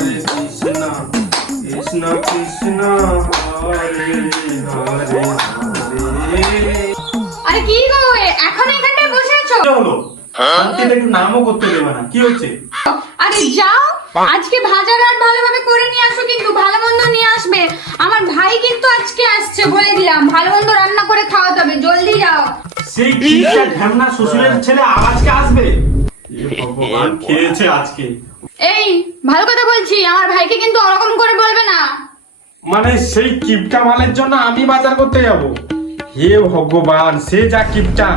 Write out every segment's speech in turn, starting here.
হরে কৃষ্ণ কৃষ্ণ কৃষ্ণ হরে হরে হরে। আরে কি গো এখন এখানটায় বসে আছো? হলো শান্তিতে একটু নামও করতে দেবে না, কি হচ্ছে? আরে যাও, আজকে ভাজার আর ভালোভাবে করে নিয়ে আসো, কিন্তু ভালো মন্দ নিয়ে আসবে। আমার ভাই কিন্তু আজকে আসছে, বলে দিলাম। ভালো মন্দ রান্না করে খাওয়াতে হবে, জলদি যাও। সেই কিটা ঢ্যামনা শ্বশুরের ছেলে আজকে আসবে? এ ভগবান, খেয়েছে আজকে। এই ভালো কথা বলছি, আমার ভাইকে কিন্তু ওরকম করে বলবে না। মানে সেই কিপটা মালের জন্য আমি বাজার করতে যাব? হে ভগবান, সে যা কিপটা,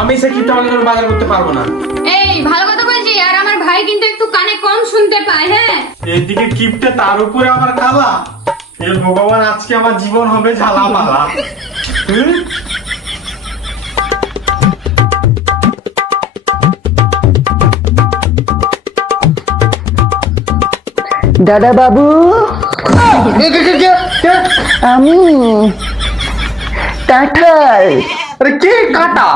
আমি সে কিপটা মালের জন্য বাজার করতে পারবো না। এই ভালো কথা বলছি, আর আমার ভাই কিন্তু একটু কানে কম শুনতে পায়। হ্যাঁ, এইদিকে কিপটা, তার উপরে আবার খালা। হে ভগবান, আজকে আমার জীবন হবে ঝালাপালা। দাদা বাবু, আমি কাঁঠাল। আরে কে কাটা?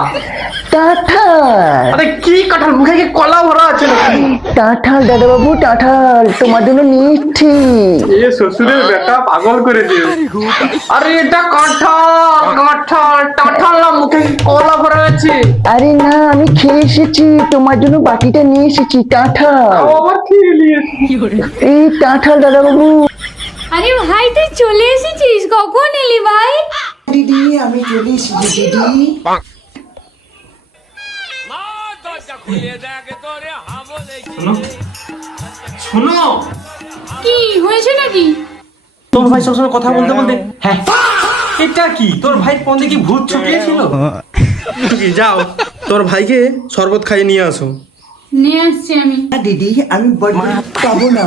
কাঁঠাল, আরে কি কাঁঠাল? মুখে কি কলা ভরা আছে নাকি? কাঁঠাল দাদা বাবু, কাঁঠাল তোমার জন্য নিচ্ছি। এ শ্বশুরের বেটা পাগল করে দিও। আরে এটা কাঁঠাল, কাঁঠাল টাঠাল না, মুখে কি কলা ভরা আছে? আরে না, আমি খেয়ে এসেছি, তোমার জন্য বাটিটা নিয়ে এসেছি। কাঁঠাল, আবার খেয়ে নিয়েছি। এই কাঁঠাল দাদা বাবু। আরে ভাই তুই চলে এসেছিস, কখন এলি ভাই? দিদি আমি চলে এসেছি দিদি। শোনো, কি হয়েছে নাকি? তোর ভাই সবসময় কথা বলতে বলতে হ্যাঁ, এটা কি তোর ভাই ফোন দেখি ভূত ছুটিয়েছিল? কি যাও, তোর ভাইকে শরবত খাইয়ে নিয়ে আসো। নিয়ে আসছি আমি। দিদি আমি বড়বড়ি খাবো না,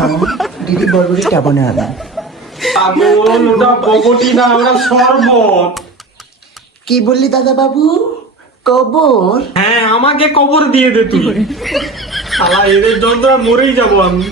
দিদি বড়বড়ি খাবো না। পাগল, ওটা বগটি না, ওটা শরবত। কি বললি দাদা বাবু? কবর? হ্যাঁ, আমাকে কবর দিয়ে দে তুই। শালা এদের যন্ত্রণা মরেই যাবো আমি।